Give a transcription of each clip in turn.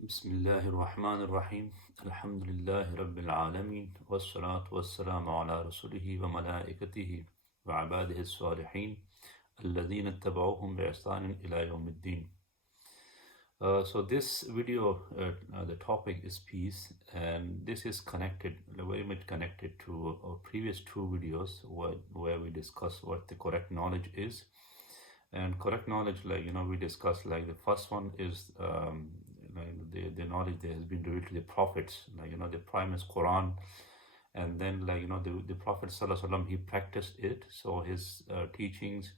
بسم الله الرحمن الرحيم الحمد لله رب العالمين والصلاة والسلام على رسوله وملائكته وعباده الصالحين الذين اتبعوهم بإحسان إلى يوم الدين. So this video, the topic is peace, and this is connected, very much connected to our previous two videos where we discuss what the correct knowledge is. And correct knowledge, we discussed, the first one is the knowledge that has been revealed to the prophets, the prime is Quran. And then, the Prophet Sallallahu Alaihi Wasallam, he practiced it. So his teachings,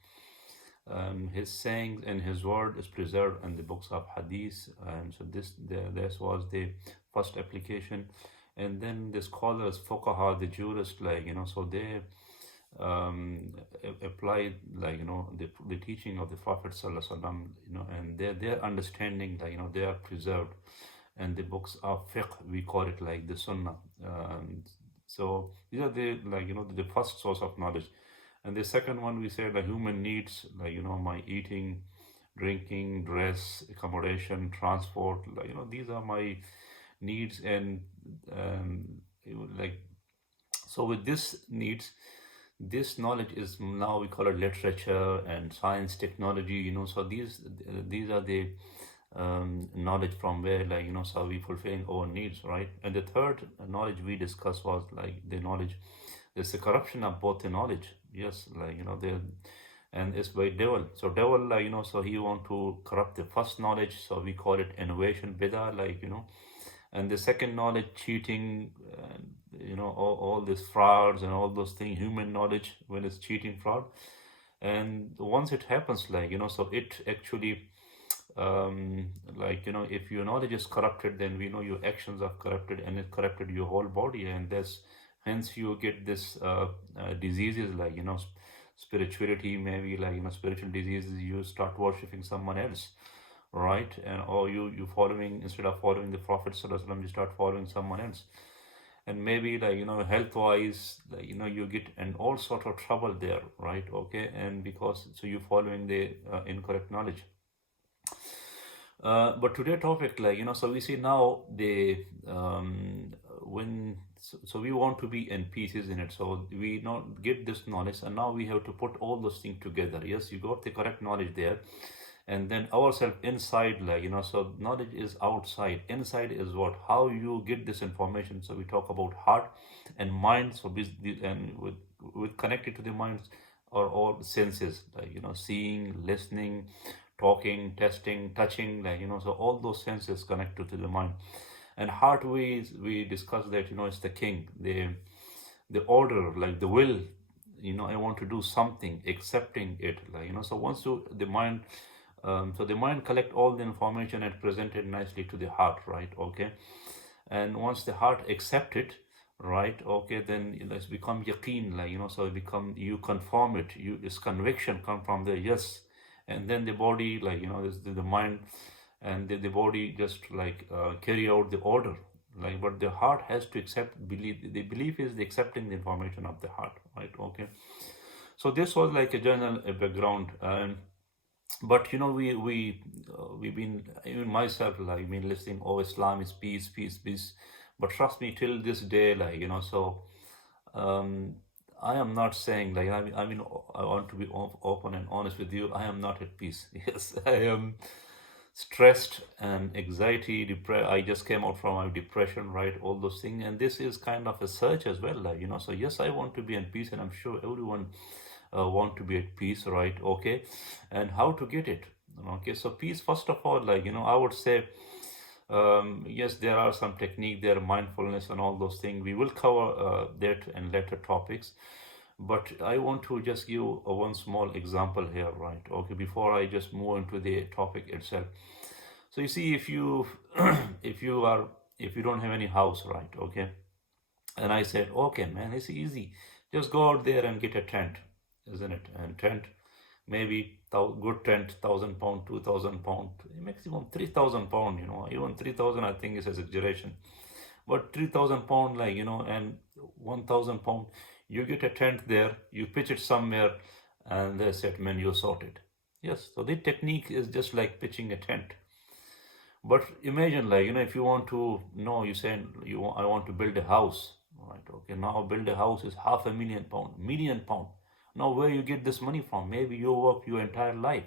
his sayings and his word is preserved in the books of Hadith. And so this was the first application. And then the scholars, fuqaha, the jurists, so they applied, the teaching of the Prophet Sallallahu Alaihi Wasallam, and their understanding, they are preserved. And the books of fiqh, we call it like the sunnah. So these are the first source of knowledge. And the second one, we said the human needs, my eating, drinking, dress, accommodation, transport, these are my needs. And so with this needs, this knowledge is now, we call it literature and science, technology, so these are the knowledge from where, so we fulfilling our needs, right? And the third knowledge we discussed was the knowledge, there's the corruption of both the knowledge. Yes, and it's by devil. So devil, so he want to corrupt the first knowledge. So we call it innovation, bid'ah, and the second knowledge, cheating, all these frauds and all those things, human knowledge, when it's cheating, fraud. And once it happens, so it actually, if your knowledge is corrupted, then we know your actions are corrupted, and it corrupted your whole body. And hence you get this diseases, spirituality, maybe spiritual diseases. You start worshiping someone else, right? And or you following, instead of following the Prophet Sallallahu Alaihi Wasallam, you start following someone else. And maybe health wise, you get in all sort of trouble there, right? Okay. And because so you're following the incorrect knowledge. But today topic, so we see now the when so we want to be in peace, isn't it? So we not get this knowledge, and now we have to put all those things together. Yes, you got the correct knowledge there, and then ourselves inside, so knowledge is outside. Inside is what? How you get this information. So we talk about heart and mind. So and with connected to the minds are all senses, seeing, listening, talking, testing, touching, so all those senses connected to the mind. And heart, we discussed that, it's the king, the order, the will, I want to do something, accepting it, so once the mind, so the mind collect all the information and present it nicely to the heart, right? Okay. And once the heart accept it, right? Okay, then it's become yaqeen, so it become, you conform it, this conviction come from the yes. And then the body, the mind and the body just carry out the order, but the heart has to accept, believe. The belief is the accepting the information of the heart, right? Okay. So this was a general background. But we've been, even myself, listening, oh, Islam is peace, peace, peace. But trust me, till this day, so I am not saying, I want to be open and honest with you. I am not at peace. Yes, I am stressed and anxiety, depressed. I just came out from my depression, right? All those things. And this is kind of a search as well, so yes, I want to be in peace, and I'm sure everyone want to be at peace, right? Okay. And how to get it? Okay. So peace, first of all, I would say, yes, there are some technique there, mindfulness and all those things. We will cover that in later topics. But I want to just give one small example here, right? Okay, before I just move into the topic itself. So you see, if you if you don't have any house, right? Okay. And I said, okay, man, it's easy. Just go out there and get a tent, isn't it? And tent, maybe good tent, £1,000, £2,000, maximum £3,000, even 3,000 I think is an exaggeration. But £3,000, and £1,000, you get a tent there, you pitch it somewhere, and they said, man, you're sorted. Yes, so the technique is just like pitching a tent. But imagine, like, if you want to, no, you say, I want to build a house, right? Okay, now build a house is £500,000, million pound. Now, where you get this money from? Maybe you work your entire life,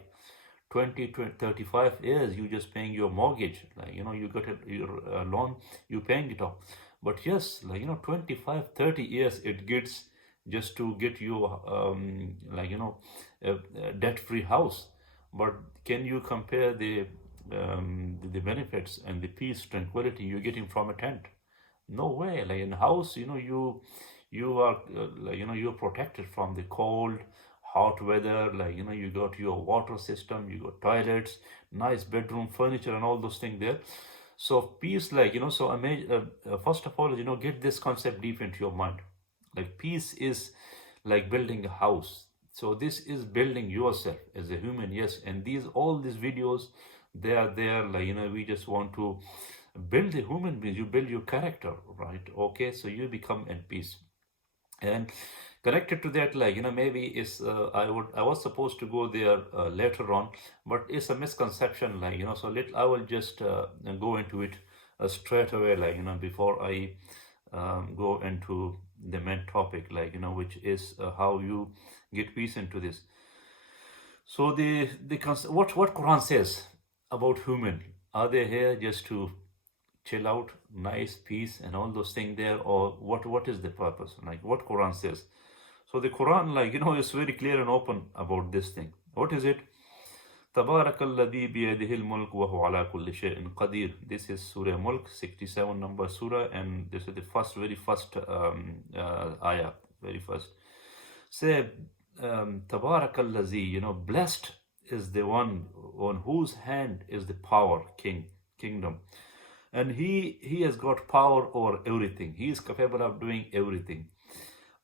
20, 35 years, you just paying your mortgage. Like, you got your loan, you paying it off. But yes, like, 25, 30 years it gets just to get you, like, a debt-free house. But can you compare the benefits and the peace, tranquility you're getting from a tent? No way. Like in a house, you are like, you're protected from the cold, hot weather. Like, you got your water system, you got toilets, nice bedroom furniture, and all those things there. So peace, like, so first of all, get this concept deep into your mind. Like peace is like building a house. So this is building yourself as a human, yes. And all these videos, they are there. Like, we just want to build a human being. You build your character, right? Okay, so you become in peace. And connected to that, like, maybe is I was supposed to go there later on, but it's a misconception, like, so I will just go into it straight away, like, before I go into the main topic, like, which is how you get peace into this. So what Quran says about human, are they here just to chill out, nice peace, and all those things there, or what is the purpose? Like what Quran says. So the Quran, like, is very clear and open about this thing. What is it? تبارك الذي بيده الملك وهو على كل شيء قدير. This is Surah Mulk, 67 number surah, and this is the very first ayah, very first. Say, تبارك الذي, blessed is the one on whose hand is the power, kingdom. And he has got power over everything. He is capable of doing everything.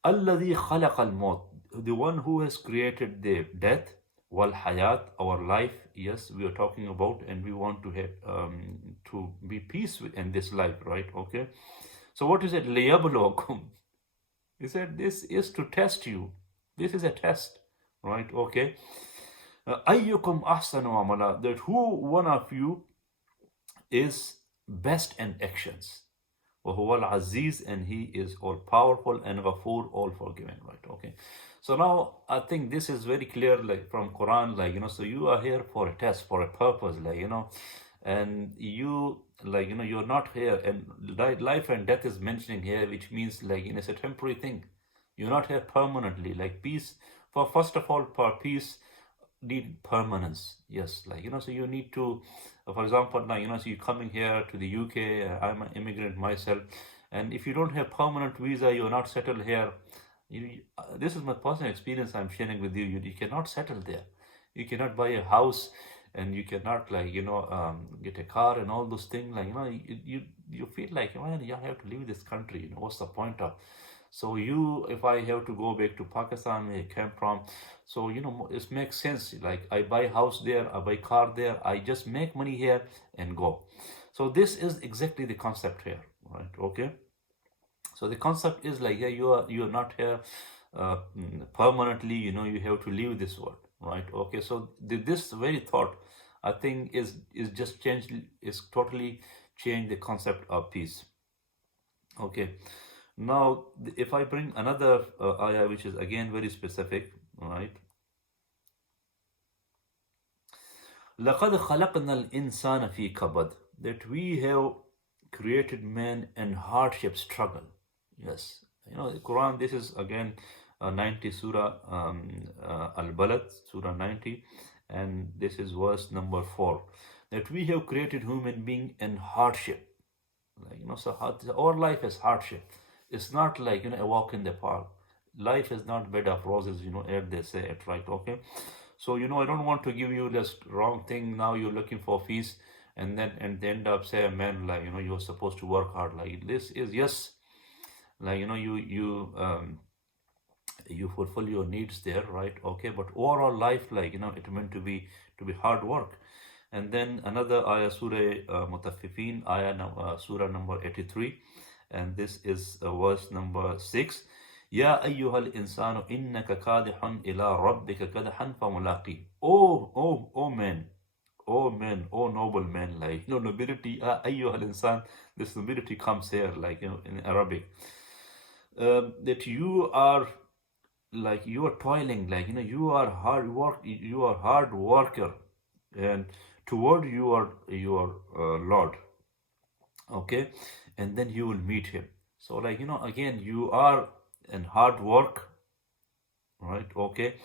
الذي خلق الموت, the one who has created the death, wal hayat, our life. Yes, we are talking about, and we want to have to be peace in this life, right? Okay. So what is it? ليبلوكم. He said this is to test you. This is a test, right? Okay. أيكم أحسن عملا, that who one of you is best in actions. وهو العزيز, and he is all powerful, and Ghafoor, all forgiving, right? Okay. So now I think this is very clear, like from Quran, like, so you are here for a test, for a purpose, like, and you, like, you're not here, and life and death is mentioning here, which means, like, it's a temporary thing. You're not here permanently. Like peace, for first of all, for peace need permanence. Yes, like, so you need to, for example, now, so you're coming here to the UK. I'm an immigrant myself, and if you don't have permanent visa, you're not settled here. This is my personal experience I'm sharing with you. You cannot settle there. You cannot buy a house, and you cannot, like, get a car and all those things. Like, you feel like, man, you have to leave this country. What's the point of? So if I have to go back to Pakistan, where I came from, so, it makes sense. Like I buy house there, I buy car there, I just make money here and go. So this is exactly the concept here, right? Okay. So the concept is like, yeah, you're not here permanently. You have to leave this world, right? Okay. So this very thought, I think, is just changed, is totally changed the concept of peace. Okay. Now, if I bring another ayah, which is again very specific, right? لَقَدْ خَلَقْنَا الْإِنسَانَ فِي كَبَدٍ, that we have created man in hardship, struggle. Yes, the Quran, this is again 90 Surah Al-Balad, Surah 90, and this is verse number 4, that we have created human being in hardship. Like, so our life is hardship. It's not like, a walk in the park. Life is not bed of roses, as they say it, right? Okay. So, I don't want to give you this wrong thing. Now you're looking for fees, and then end up say, man, like, you're supposed to work hard. Like this is, yes, like, you fulfill your needs there, right? Okay. But overall life, like, it meant to be hard work. And then another ayah, Surah Mutaffifin, Surah number 83. And this is verse number 6. يا أيها الإنسان إنك كادح إلى ربك كدحا فملاقيه. Oh man, oh man, oh noble man, like, nobility, ayyuha al-insan, this nobility comes here, like, in Arabic, that you are, like, you are toiling, like, you are hard worker, and toward your Lord, okay, and then you will meet him. So, like, again, you are in hard work, right? Okay,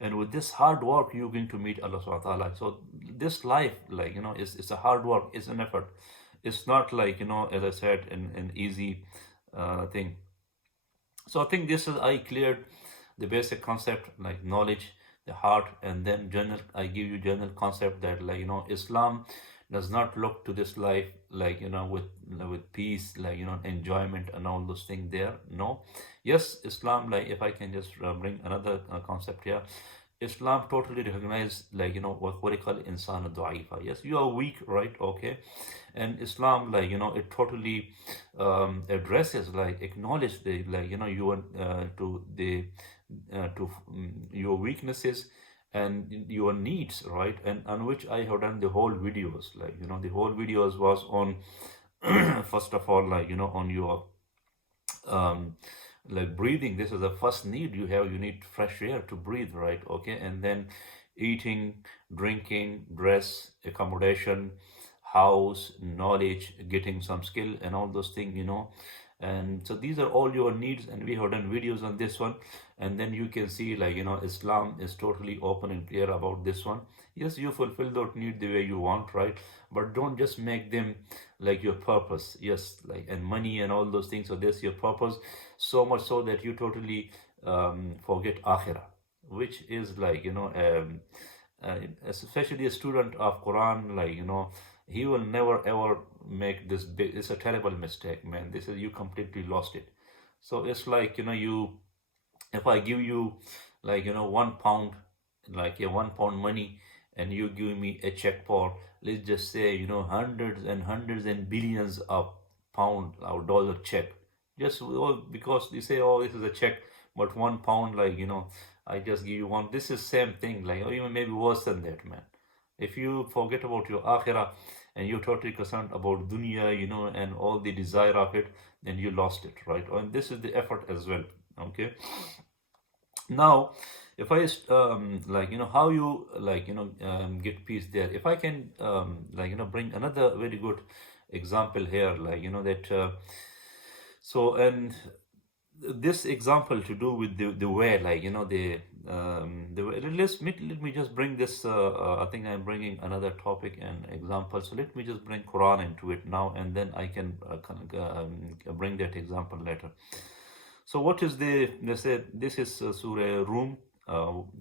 and with this hard work you're going to meet Allah subhanahu wa ta'ala. So this life, like, is a hard work, it's an effort. It's not like, as I said, an easy thing. So I think this is, I cleared the basic concept, like knowledge, the heart, and then general, I give you general concept that, like, Islam does not look to this life, like, with peace, like, enjoyment and all those things there. No. Yes, Islam, like, if I can just bring another concept here, Islam totally recognize, like, what they call insan da'ifa. Yes, you are weak, right? Okay, and Islam, like, it totally addresses, like, acknowledge the, like, you are to the your weaknesses and your needs, right? And on which I have done the whole videos, like, the whole videos was on first of all, like, on your um, like breathing. This is the first need you have. You need fresh air to breathe, right? Okay, and then eating, drinking, dress, accommodation, house, knowledge, getting some skill, and all those things, and so these are all your needs, and we have done videos on this one. And then you can see, like, Islam is totally open and clear about this one. Yes, you fulfill those needs the way you want, right? But don't just make them like your purpose. Yes, like, and money and all those things, so this your purpose, so much so that you totally forget akhirah, which is, like, uh, especially a student of Quran, like, he will never ever make this big. It's a terrible mistake, man. This is, you completely lost it. So it's like, you, if I give you, like, 1 pound, like a 1 pound money, and you give me a check for, let's just say, hundreds and hundreds and billions of pound or dollar check, just because you say, oh, this is a check, but 1 pound, like, I just give you one. This is same thing, like, or even maybe worse than that, man. If you forget about your akhirah and you're totally concerned about dunya, and all the desire of it, then you lost it, right? And this is the effort as well. Okay. Now, if I like, how you, like, get peace there. If I can like, bring another very good example here, like, that so, and this example to do with the way, like, the way, let me just bring this I think I'm bringing another topic and example, so let me just bring Quran into it now, and then I can bring that example later. So what is they said, this is Surah Rum,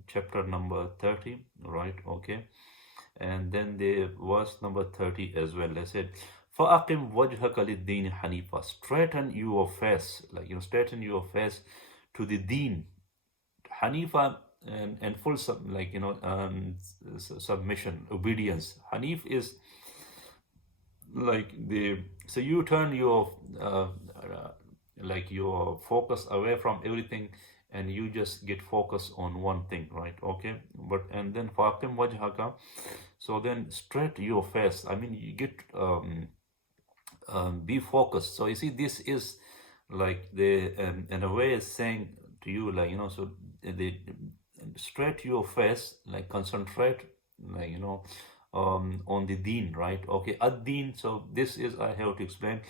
chapter number 30, right? Okay, and then the verse number 30 as well. They said, فَأَقِمْ وَجْهَكَ لِلدِّينِ حَنِيفًا. Straighten your face, like, straighten your face to the deen, Hanifa, and full like, submission, obedience. Hanif is like the, so you turn your like your focus away from everything, and you just get focused on one thing, right? Okay, but and then faqim wajhaka, so then straight your face, I mean, you get be focused. So you see, this is like the in a way is saying to you, like, so the straight your face, like, concentrate, like, on the deen, right? Okay, ad-deen. So this is, I have to explain,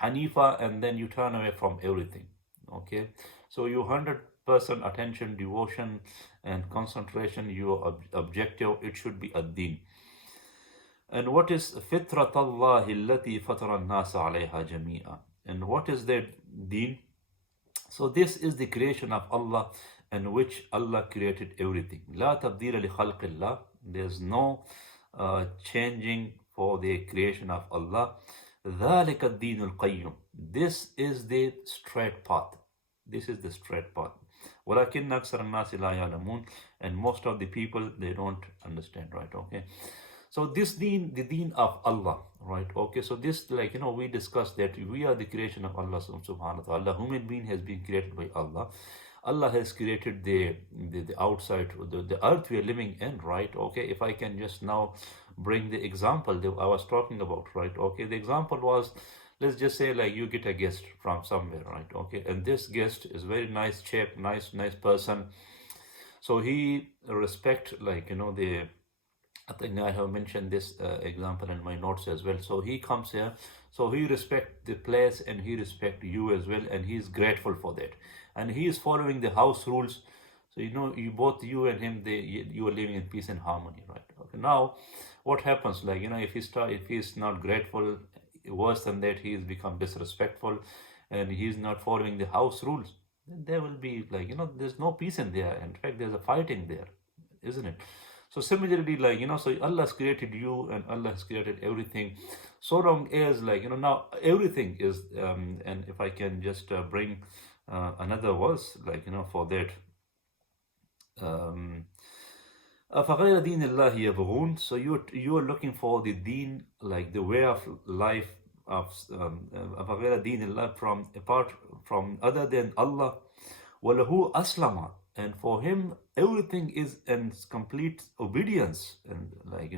Hanifa, and then you turn away from everything. Okay, so your 100% attention, devotion, and concentration, your objective, it should be ad-deen. And what is fitrat Allah allati fatara an-nas alayha jami'a? And what is that deen? So this is the creation of Allah, in which Allah created everything. La tabdila li khalqillah. There's no changing for the creation of Allah. ذَلِكَ الدِّينُ الْقَيِّمُ. This is the straight path. This is the straight path. وَلَكِنَّ أَكْثَرَ النَّاسِ لَا يَعْلَمُونَ. And most of the people, they don't understand, right? Okay. So this deen, the deen of Allah, right? Okay, so this, like, we discussed that we are the creation of Allah subhanahu wa ta'ala. Human being has been created by Allah. Allah has created the outside, the earth we are living in, right? Okay, if I can just now bring the example that I was talking about, right? Okay, the example was, let's just say like you get a guest from somewhere, right? Okay, and this guest is very nice chap, nice person. So he respect, like, the, I think I have mentioned this example in my notes as well. So he comes here, so he respect the place and he respect you as well, and he is grateful for that, and he is following the house rules. So you both, you and him, you are living in peace and harmony, right? Okay. Now, what happens? Like, if he's not grateful, worse than that, he has become disrespectful, and he's not following the house rules. Then there will be, like, there's no peace in there. In fact, there's a fighting there, isn't it? So similarly, like, so Allah has created you and Allah has created everything. So long as, like, now everything is, and if I can just bring another verse, like, for that. أَفَغَيْرَ دِينِ اللَّهِ يَبْغُونَ. So you are looking for the deen, like the way of life of أَفَغَيْرَ دِينِ اللَّهِ, from apart from other than Allah. وَلَهُ أَسْلَمَ. And for him everything is in complete obedience. And, like,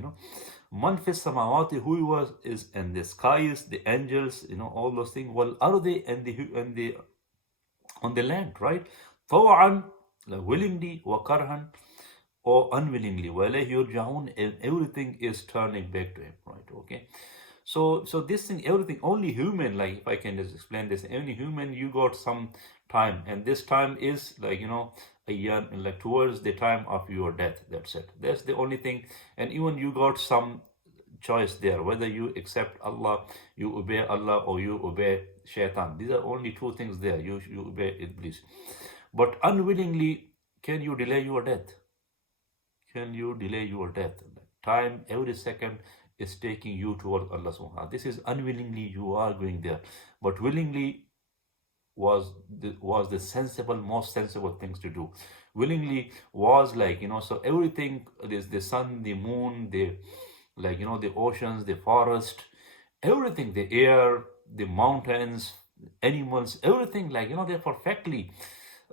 man fis samawati, who was is in the skies, the angels, all those things. Wal ardi, and the on the land, right? طوعا, like willingly, wa karhan, or unwillingly, وَإِلَيْهِ يُرْجَعُونَ, and everything is turning back to him, right? Okay. So this thing, everything, only human, like, if I can just explain this, only human, you got some time, and this time is, like, a year, like towards the time of your death. That's it. That's the only thing. And even you got some choice there, whether you accept Allah, you obey Allah, or you obey shaitan. These are only two things there. You obey Iblis. But unwillingly, can you delay your death? Can you delay your death? Time, every second is taking you towards Allah subhanahu wa ta'ala. This is unwillingly, you are going there. But willingly was the sensible, most sensible things to do. Willingly was, like, so everything, is the sun, the moon, the, like, the oceans, the forest, everything, the air, the mountains, animals, everything, like, they're perfectly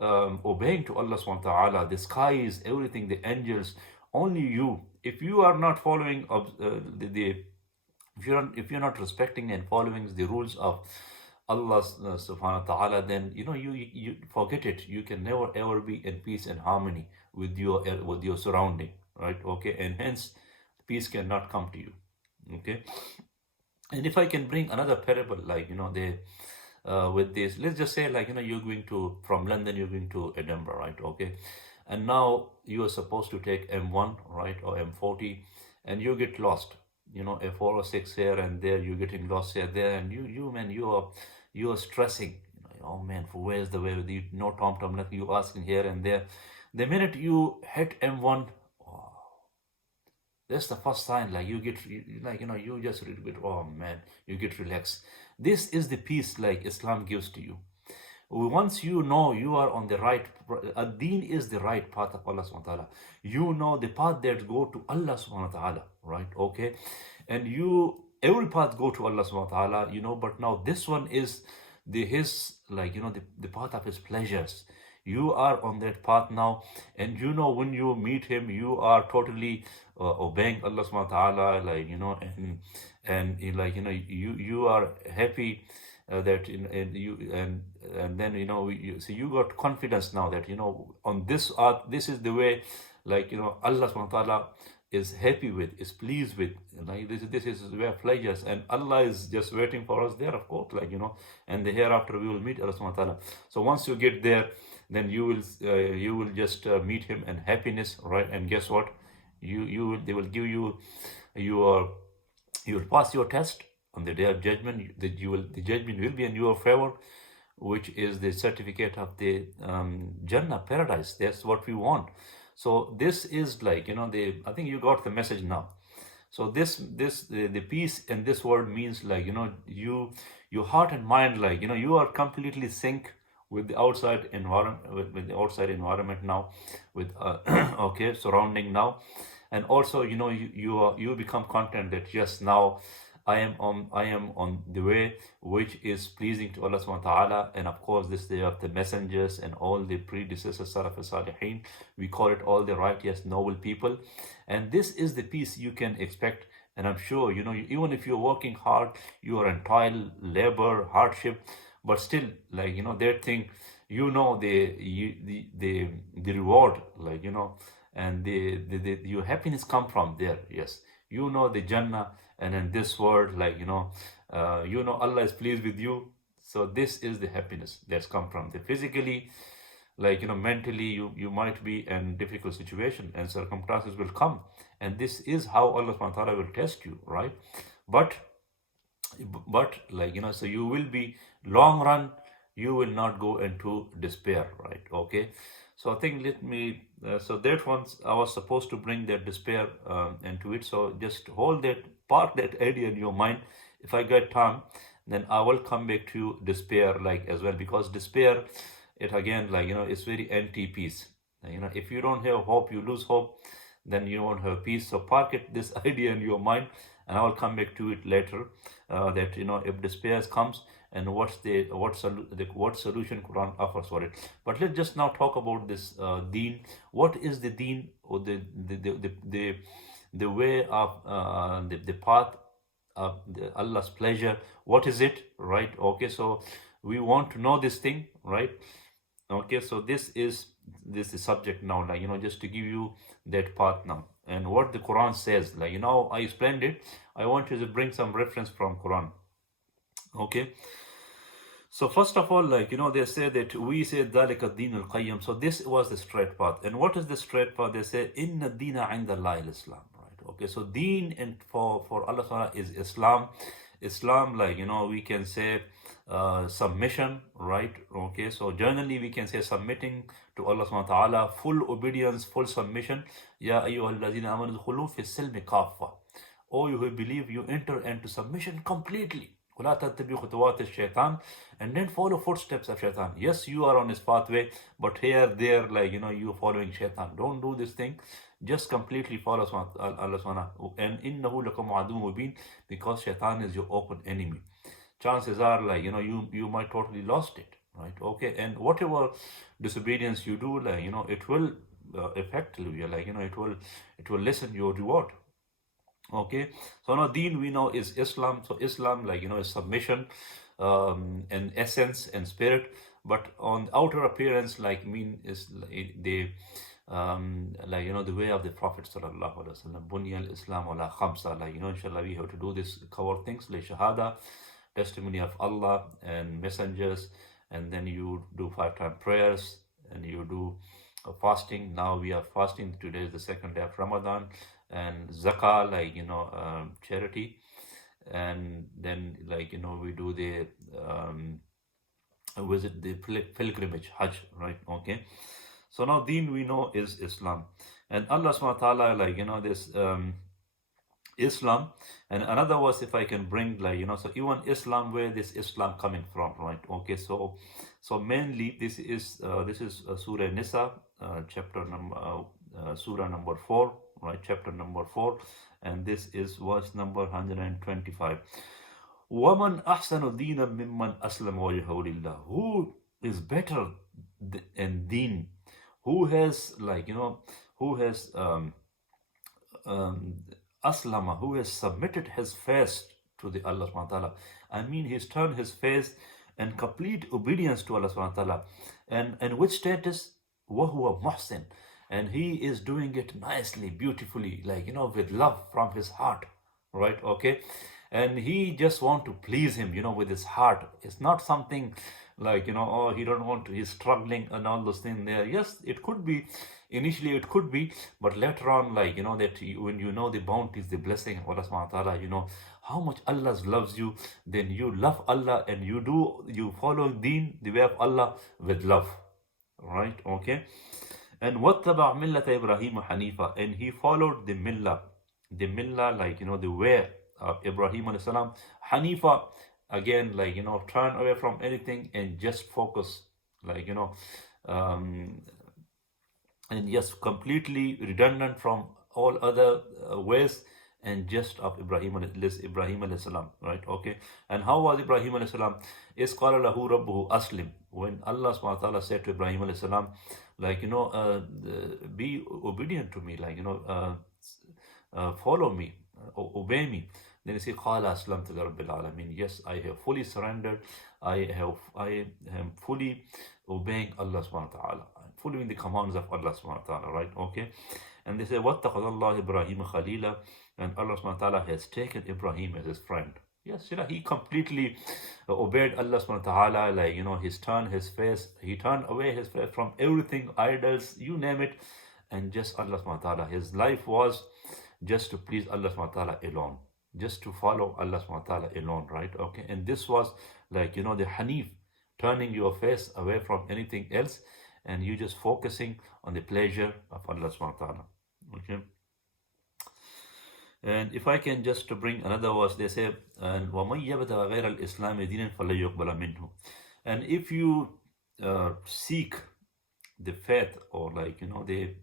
obeying to Allah subhanahu wa ta'ala. The skies, everything, the angels, only you. If you are not following if you're not respecting and following the rules of Allah subhanahu wa ta'ala, then you forget it. You can never ever be in peace and harmony with your surrounding, right? Okay, and hence peace cannot come to you. Okay. And if I can bring another parable, like, with this, let's just say, like, you're going to, from London, you're going to Edinburgh, right? Okay. And now you are supposed to take M1, right, or M40, and you get lost, a 406 here and there, you're getting lost here, there, and you are stressing, oh man, for where's the way, with you, no tom, nothing, you asking here and there. The minute you hit M1, that's the first sign, like, you get, like, you just get, oh man, you get relaxed. This is the peace, like, Islam gives to you. Once you know you are on the right, deen is the right path of Allah subhanahu wa ta'ala. You know the path that go to Allah subhanahu wa ta'ala, right? Okay. And every path go to Allah subhanahu wa ta'ala, but now this one is his, like, the path of his pleasures. You are on that path now, and when you meet him, you are totally obeying Allah subhanahu wa ta'ala, like, and like, you are happy that and then you got confidence now that on this earth, this is the way, like, Allah subhanahu wa ta'ala is happy with, is pleased with, like, this is where pleasures, and Allah is just waiting for us there, of course, like, and the hereafter we will meet Allah subhanahu wa ta'ala. So once you get there, then you will just meet him in happiness, right? And guess what, they will give you you will pass your test on the day of judgment. The judgment will be in your favor, which is the certificate of the Jannah, paradise. That's what we want. So this is, like, I think you got the message now. So the peace in this world means, like, your heart and mind, like, you are completely sync with the outside environment, with the outside environment now, with okay, surrounding now. And also, you become content that, yes, now I am on the way which is pleasing to Allah subhanahu wa ta'ala. And of course, this day of the messengers and all the predecessors, Salaf al-Salihin, we call it all the righteous, noble people. And this is the peace you can expect And I'm sure, even if you're working hard, you are in toil, labor, hardship, but still, like, that thing, the reward, like, and your happiness come from there. Yes, the Jannah, and in this world, like, Allah is pleased with you. So this is the happiness that's come from the physically, like, mentally, you might be in difficult situation and circumstances will come, and this is how Allah subhanahu wa ta'ala will test you, right? But but like, so you will be, long run, you will not go into despair, right? Okay, so I think, let me so that once I was supposed to bring that despair into it, so just hold that, park that idea in your mind. If I get time, then I will come back to despair, like, as well, because despair, it again, like, it's very anti peace. If you don't have hope, you lose hope, then you won't have peace. So park it, this idea in your mind, and I will come back to it later. That, if despair comes, and what solution Quran offers for it. But let's just now talk about this deen. What is the deen, or the way of the path of Allah's pleasure? What is it, right? Okay, so we want to know this thing, right? Okay, so this is subject now, like, just to give you that path now, and what the Quran says, like, I explained it. I want you to bring some reference from Quran. Okay, so first of all, like, they say that, we say ذَلِكَ الدِّينُ الْقَيِّمُ. So this was the straight path. And what is the straight path? They say, إِنَّ الدِّينَ عِنْدَ اللَّهِ Islam, right? Okay, so deen, and for Allah Ta'ala, is Islam. Islam, like, we can say submission, right? Okay, so generally we can say submitting to Allah Subhanahu wa Ta'ala, full obedience, full submission. Ya ayyuhal ladhina amanu dhkhulu fi silmi kaffa. Oh, you who believe, you enter into submission completely. وَلَا تَتَّبِعُوا خُطُوَاتِ الشَّيْطَانِ. And then follow footsteps of shaitan. Yes, you are on his pathway, but here, there, like, you following shaitan. Don't do this thing. Just completely follow Allah subhanahu. And innahu lakum adu mubin, because shaitan is your open enemy. Chances are, like, you might totally lost it, right? Okay, and whatever disobedience you do, like, it will affect you, like, it will lessen your reward. Okay, so now deen, we know, is Islam. So Islam, like, is submission, and essence and spirit, but on outer appearance, like, mean is like the like, the way of the Prophet sallallahu alaihi wasallam. Bunya al-Islam ala khamsa, like, inshallah, we have to do this, cover things like shahada, testimony of Allah and messengers, and then you do 5-time prayers, and you do fasting. Now we are fasting. Today is the second day of Ramadan. And zakah, like, charity. And then, like, we do the visit the pilgrimage, Hajj, right? Okay, so now deen, we know, is Islam. And Allah subhanahu wa ta'ala, like, this Islam. And another verse, if I can bring, like, so even Islam, where this Islam coming from, right? Okay, so mainly this is Surah Nisa, chapter number surah number 4, right? Chapter number 4, and this is verse number 125. وَمَنْ أَحْسَنُ دِينًا مِمَّنْ أَسْلَمَ وَجْهَهُ لِلَّهِ. Who is better in deen? Who has, like, who has aslama, who has submitted his face to the Allah subhanahu wa ta'ala. I mean, he's turned his face in complete obedience to Allah subhanahu wa ta'ala. And which status? وَهُوَ muhsin. And he is doing it nicely, beautifully, like, with love from his heart, right? Okay, and he just want to please him, with his heart. It's not something like, oh, he don't want to, he's struggling and all those things there. Yes, it could be, initially it could be, but later on, like, that when the bounties, the blessing of Allah subhanahu wa ta'ala, how much Allah loves you, then you love Allah, and you follow deen, the way of Allah, with love, right? Okay. And وَاتَّبَعْ مِلَّةَ إِبْرَاهِيمَ حَنِيفًا. And he followed the millah, like, the way of Ibrahim alayhi salam. Hanifa, again, like, turn away from anything and just focus, like, and just completely redundant from all other ways, and just of Ibrahim alayhi salam, right? Okay, and how was Ibrahim alayhi salam? Is qala lahu rabbuhu aslim. When Allah subhanahu wa ta'ala said to Ibrahim alayhi salam, like, be obedient to me, like, follow me, obey me. Then he say, قال أسلمت لرب العالمين. Yes, I have fully surrendered. I am fully obeying Allah subhanahu wa ta'ala. I'm following the commands of Allah subhanahu wa ta'ala, right? Okay. And they say, وَاتَّخَذَ اللَّهُ إِبْرَاهِيمَ خَلِيلًا. And Allah subhanahu wa ta'ala has taken Ibrahim as his friend. Yes, he completely obeyed Allah subhanahu wa ta'ala, like, he turned away his face from everything, idols, you name it, and just Allah subhanahu wa ta'ala. His life was just to please Allah subhanahu wa ta'ala alone, just to follow Allah subhanahu wa ta'ala alone, right? Okay, and this was like, the Hanif, turning your face away from anything else, and you just focusing on the pleasure of Allah subhanahu wa ta'ala. Okay. And if I can just bring another verse, they say, and وَمَنْ يَبْتَغِ غَيْرَ الْإِسْلَامِ دِينًا فَلَنْ يُقْبَلَ مِنْهُ. And if you seek the faith, or like, the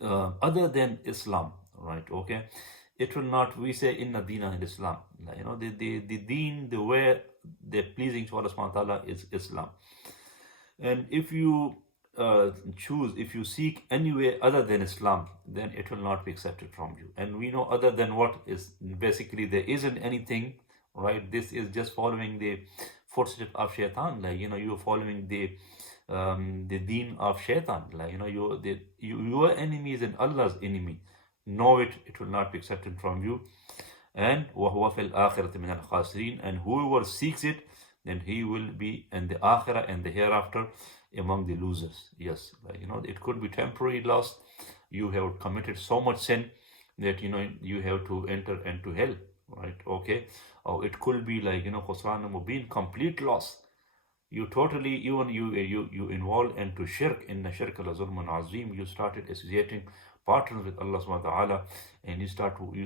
other than Islam, right? Okay, it will not. We say inna dina in Islam. The deen, the way they're pleasing to Allah subhanahu wa ta'ala is Islam. And if you if you seek any way other than Islam, then it will not be accepted from you. And we know other than what is basically there isn't anything, right? This is just following the footsteps of shaitan. Like, you're following the deen of shaitan. Like, your enemy is Allah's enemy. Know it, it will not be accepted from you. And وَهُوَ فِي الْآخِرَةِ مِنَ الْخَاسِرِينَ. And whoever seeks it, then he will be in the akhirah and the hereafter among the losers. Yes, like, it could be temporary loss. You have committed so much sin that you have to enter into hell, right? Okay. Or it could be like, khusran mubin, complete loss. You totally, even you involved into shirk. In the shirk la zulmun azim, you started associating partners with Allah subhanahu wa ta'ala, and you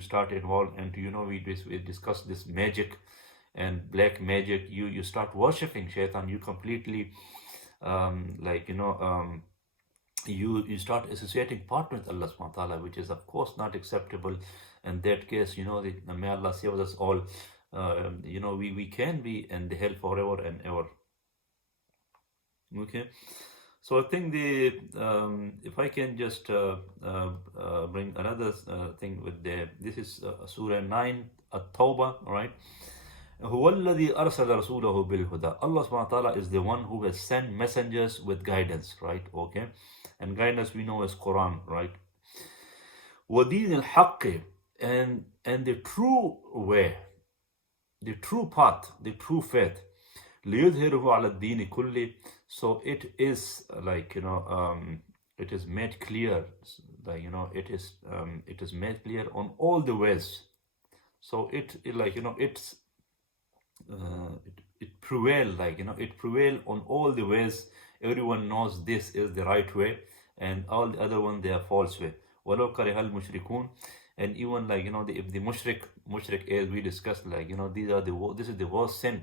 start involved into, we discussed this magic and black magic. You start worshipping shaitan. You completely you start associating partners with Allah subhanahu wa ta'ala, which is of course not acceptable. In that case, may Allah save us all. We can be in the hell forever and ever. Okay. So I think if I can just bring another thing with this is Surah 9 At-Tawbah, right? هو الذي أرسل رسوله بالهدى. Allah subhanahu wa ta'ala is the one who has sent messengers with guidance, right? Okay. And guidance we know as Quran, right? وَدِينِ الْحَقِّ. And the true way, the true path, the true faith. لِيُظْهِرُهُ عَلَى الدِّينِ كُلِّ. So it is like, it is made clear, like, it is made clear on all the ways. So it prevail, like, it prevail on all the ways. Everyone knows this is the right way, and all the other one, they are false way. وَلَوْ كَرِهَ الْمُشْرِكُونَ. And even like, if the mushrik, as we discussed, like, this is the worst sin.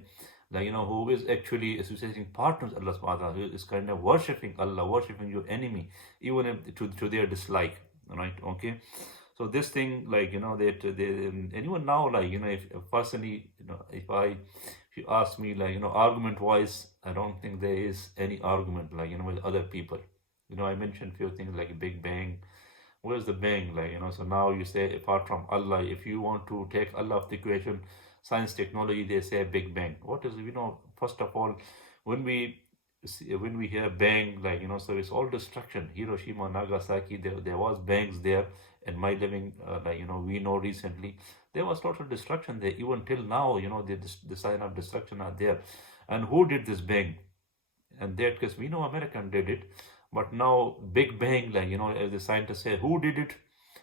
Like, who is actually associating partners with Allah subhanahu wa ta'ala, who is kind of worshipping Allah, worshipping your enemy, even if to their dislike, right? Okay. So this thing, like, that anyone now, like, if personally, if you ask me, like, argument wise, I don't think there is any argument, like, with other people. I mentioned few things like Big Bang. Where's the bang? Like, so now you say apart from Allah, if you want to take Allah off the equation, science, technology, they say Big Bang. What is, first of all, when we hear bang, like, so it's all destruction. Hiroshima, Nagasaki, there was bangs there. And my living, we know recently, there was total destruction there. Even till now, the sign of destruction are there. And who did this bang? And that case, we know American did it. But now, Big Bang, like, as the scientists say, who did it?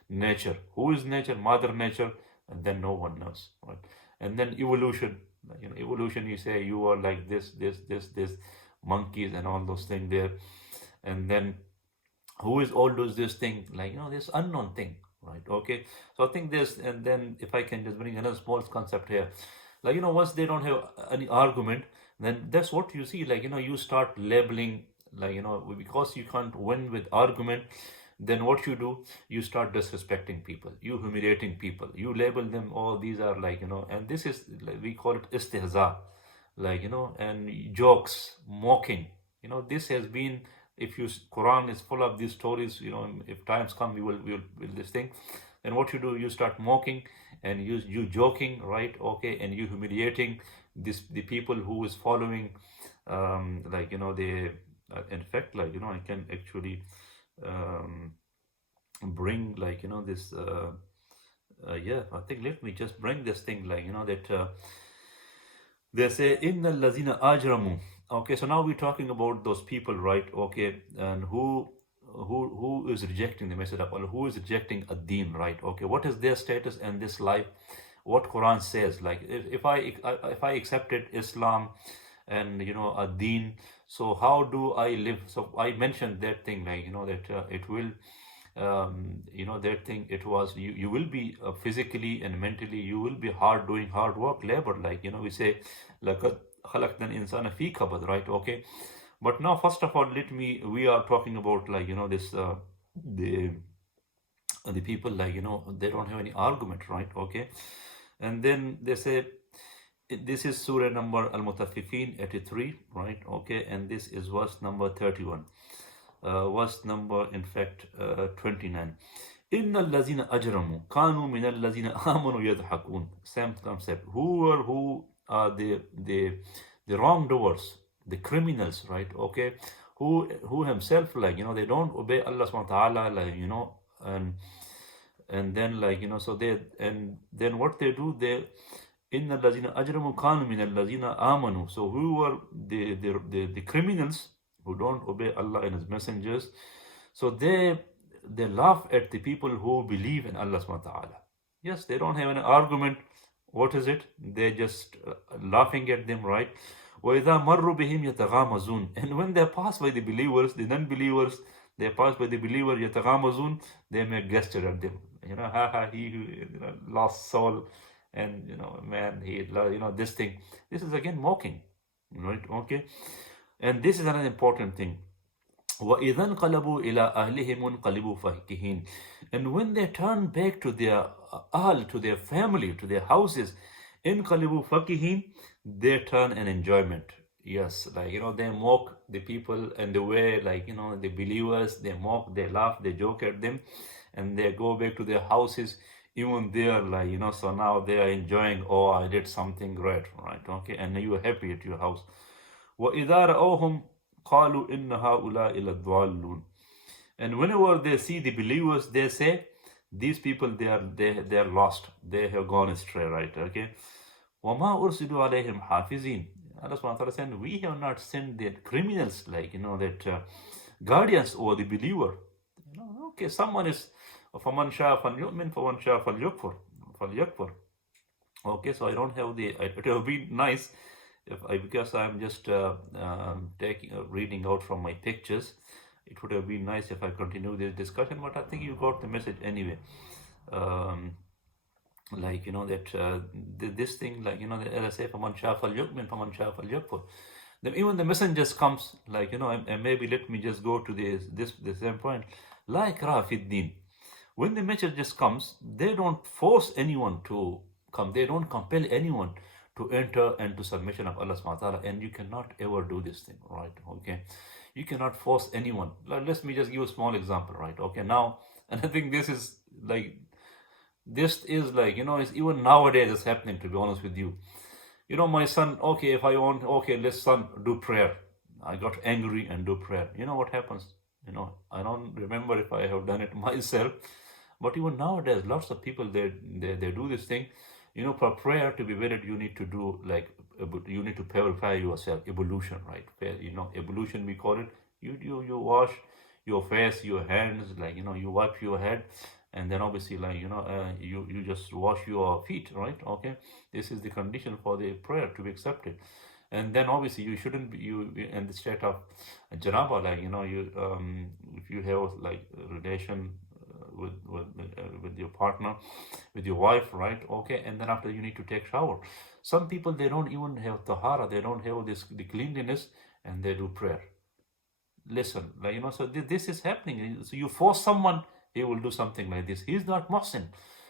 Nature. Who is nature? Mother Nature. And then no one knows, right? And then evolution. Evolution, you say you are like this, monkeys and all those things there. And then who is all those this thing, like, this unknown thing, right? Okay. So I think this, and then if I can just bring another small concept here, like, once they don't have any argument, then that's what you see, like, you start labeling, like, because you can't win with argument, then what you do, you start disrespecting people, you humiliating people, you label them, oh, these are like, and this is, like, we call it istihza, like, and jokes, mocking, this has been, if you, Quran is full of these stories, if times come, we will this thing. And what you do, you start mocking, and you joking, right? Okay, and you humiliating the people who is following, like they, in fact, like I can actually um, bring, like this. Yeah, I think let me just bring this thing, like that. They say inna lazina ajramu. Okay, so now we're talking about those people, right? Okay, and who is rejecting the message of Allah, who is rejecting a deen, right? Okay, what is their status in this life? What Quran says, like if I accepted Islam and a deen, so how do I live? So I mentioned that thing, like that it will that thing, it was, you will be physically and mentally, you will be doing hard work, labor, like we say لَقَدْ خَلَقْنَا الْإِنسَانَ فِي كَبَدٍ, right? Okay, but now first of all, we are talking about, like this the the people, like they don't have any argument, right? Okay, and then they say, this is surah number al-mutaffifin 83, right? Okay, and this is verse number 31, verse number, in fact, 29. إن الذين أجرموا كانوا من الذين آمنوا يضحكون. Same concept. Who are the wrongdoers, the criminals, right? Okay, who himself, like they don't obey Allah subhanahu wa ta'ala, like and then, like so they, and then what they do, they إن الذين أجرموا كانوا من الذين آمنوا. So who were the criminals who don't obey Allah and His messengers? So they laugh at the people who believe in Allah subhanahu wa ta'ala. Yes, they don't have an argument. What is it? They're just laughing at them, right? وَإِذَا مَرُّوا بِهِمْ يَتَغَامَزُونَ. And when they pass by the believers, the non-believers, they pass by the believer, يَتَغَامَزُونَ, they make gesture at them. Ha, he who lost soul, and man, he, this thing. This is again mocking, right? Okay, and this is another important thing. وَإِذَا انْقَلَبُوا إِلَىٰ أَهْلِهِمُ انْقَلِبُوا فَكِهِينَ. And when they turn back to their ahl, to their family, to their houses, انْقَلِبُوا فَكِهِينَ, they turn an enjoyment. Yes, like they mock the people, and the way, like the believers, they mock, they laugh, they joke at them, and they go back to their houses. Even there, like so now they are enjoying, oh, I did something great, right? Okay, and you are happy at your house. وَإِذَا رَأَوْهُمْ قَالُوا إِنَّ هَؤُلَاءِ لَضَالُّونَ. And whenever they see the believers, they say, these people, they are lost, they have gone astray, right? Okay. وَمَا أُرْسِلُوا عَلَيْهِمْ حَافِظِينَ. Allah subhanahu wa ta'ala said, we have not sent the criminals, like that guardians over the believer. Okay, someone is فَمَنْ شَاءَ فَلْيُؤْمِنْ فَمَنْ شَاءَ فَلْيَكْفُرْ. Okay, so I don't have the, it would have been nice if because I'm just reading out from my pictures, it would have been nice if I continue this discussion, but I think you got the message anyway. Like that this thing, like as I say, فَمَنْ شَاءَ فَلْيُؤْمِنْ فَمَنْ شَاءَ فَلْيَكْفُرْ. Then even the messengers comes, like and maybe let me just go to the same point. لَا إِكْرَاهَ فِي الدِّينِ. When the message just comes, they don't force anyone to come. They don't compel anyone to enter into submission of Allah subhanahu wa ta'ala. And you cannot ever do this thing, right? Okay. You cannot force anyone. Let me just give a small example, right? Okay. Now, and I think this is like, it's even nowadays it's happening, to be honest with you. My son, okay, if I want, okay, let's son do prayer. I got angry and do prayer. You know what happens? I don't remember if I have done it myself. But even nowadays, lots of people, they do this thing. For prayer to be valid, you need to do, like, you need to purify yourself, evolution, right? Evolution, we call it. You wash your face, your hands, like, you wipe your head, and then obviously, like, you just wash your feet, right? Okay, this is the condition for the prayer to be accepted. And then obviously you shouldn't be in the state of janaba, like if you have like relation with your partner, with your wife, right? Okay, and then after you need to take shower. Some people, they don't even have tahara, they don't have the cleanliness, and they do prayer. Listen, like so this is happening. So you force someone, he will do something like this. He's not muhsin.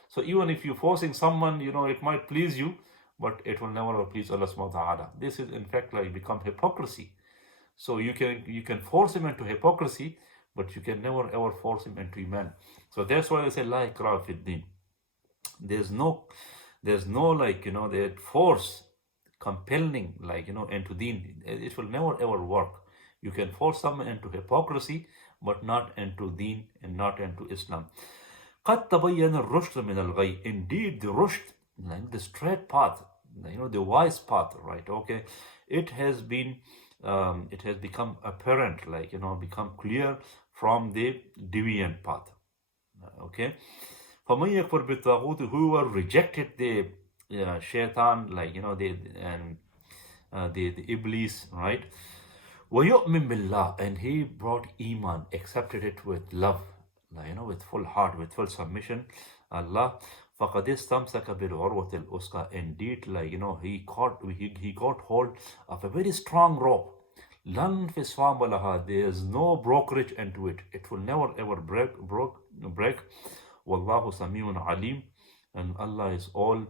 So even if you're forcing someone, it might please you, but it will never please Allah subhanahu wa ta'ala. This is in fact like become hypocrisy. So you can force him into hypocrisy, but you can never ever force him into iman. So that's why they say la ikraha fid din. There's no, there's no, like, that force compelling, like, into deen. It will never ever work. You can force someone into hypocrisy, but not into deen and not into Islam. قد تبين الرشد من الغي. Indeed, the rushd, like the straight path, the wise path, right? Okay, it has been, it has become apparent, like, become clear from the deviant path. Okay, فَمَنْ يَكْفُرْ بِالطَّاغُوتِ, whoever rejected the shaitan, like, the and the Iblis, right? وَيُؤْمِن بِاللَّهِ, and he brought iman, accepted it with love, like, with full heart, with full submission, Allah. فَقَدْ اسْتَمْسَكَ بِالْعُرْوَةِ الْأُسْقَى. Indeed, like, he got hold of a very strong rope. لَنْ فِسْوَامَ لَهَا, there is no brokerage into it. It will never ever break. Wallahu Samiun Alim, and Allah is all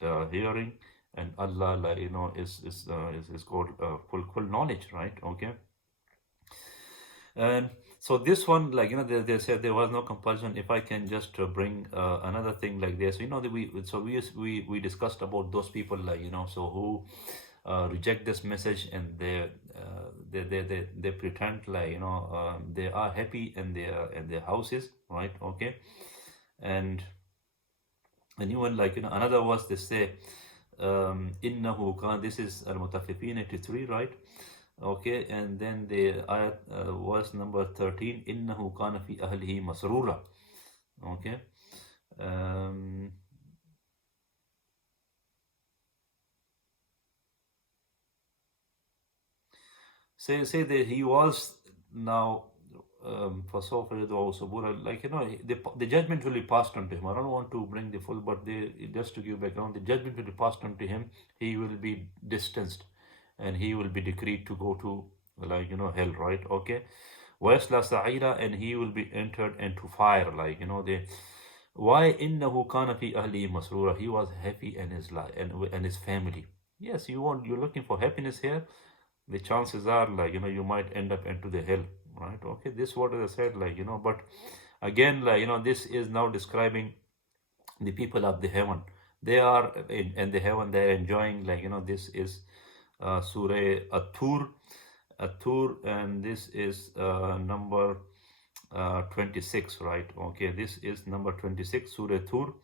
hearing, and Allah, like, is called full knowledge, right? Okay. And so this one, like, they said there was no compulsion. If I can just bring another thing like this, that we discussed about those people, like, so who reject this message, and they pretend, like, they are happy in their houses, right? Okay. And even, like, another verse, they say, innahu kan, this is al-Mutaffifin 83, right? Okay, and then the ayat, verse number 13, innahu kana fi ahlihi masrura. Okay. Say that he was now, for so like, the judgment will be passed on to him. I don't want to bring the full, but just to give background, the judgment will be passed on to him. He will be distanced, and he will be decreed to go to, like, hell, right? Okay. وَيَصْلَى سَعِيرًا, and he will be entered into fire, like, why? إِنَّهُ كَانَ فِي أَهْلِهِ مَسْرُورًا, he was happy in his life and his family. Yes, you're looking for happiness here, the chances are, like, you might end up into the hell, right? Okay, this what I said, like, but again, like, this is now describing the people of the heaven. They are in the heaven, they're enjoying, like, this is Surah Atur, and this is number 26, right? Okay, this is number 26, Surah Tur,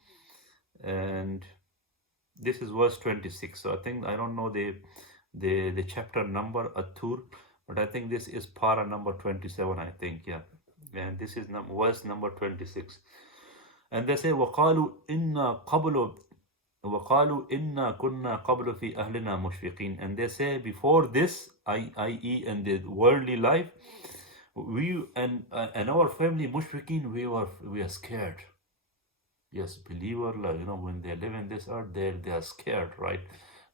and this is verse 26. So I think, I don't know the chapter number Atur, but I think this is para number 27, I think, yeah. And this is verse number 26. And they say, وَقَالُوا إِنَّا كُنَّا قَبْلُ فِي أَهْلِنَا مُشْفِقِينَ. And they say, before this, i.e. in the worldly life, we and our family, mushfiqeen, we are scared. Yes, believer, like, when they live in this earth, they are scared, right?